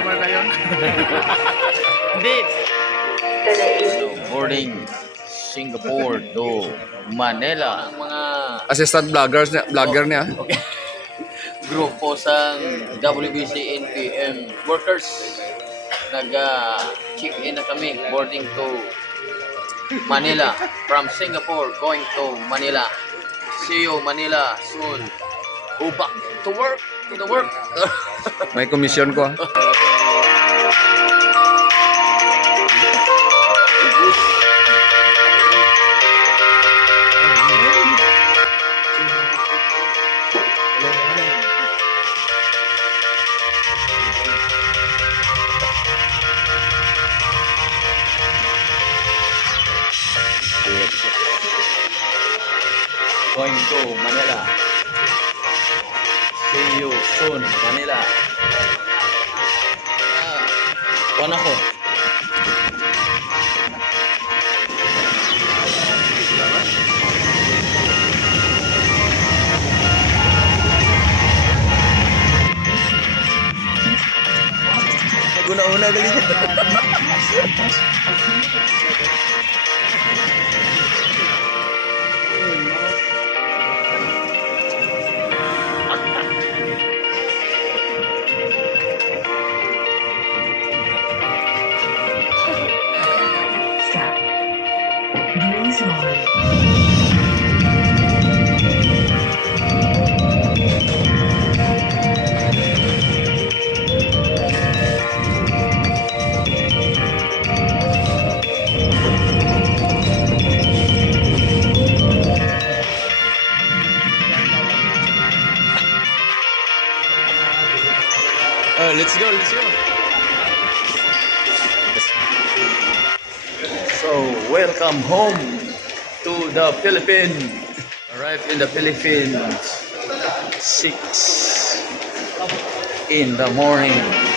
Customer na yun. Hindi. Boarding Singapore to Manila. Ang mga Assistant vlogger niya. grupo sa WBC NPM workers nag-check-in na kami boarding to Manila from Singapore going to Manila. See you Manila soon. Go back to work, to the work. May komisyon ko. Going to Manila. See you soon, Manila. Kuwan ako. Guna-una gali niya. Stop. Breathe slowly. Let's go, let's go. So, welcome home to the Philippines. Arrived in the Philippines 6 in the morning.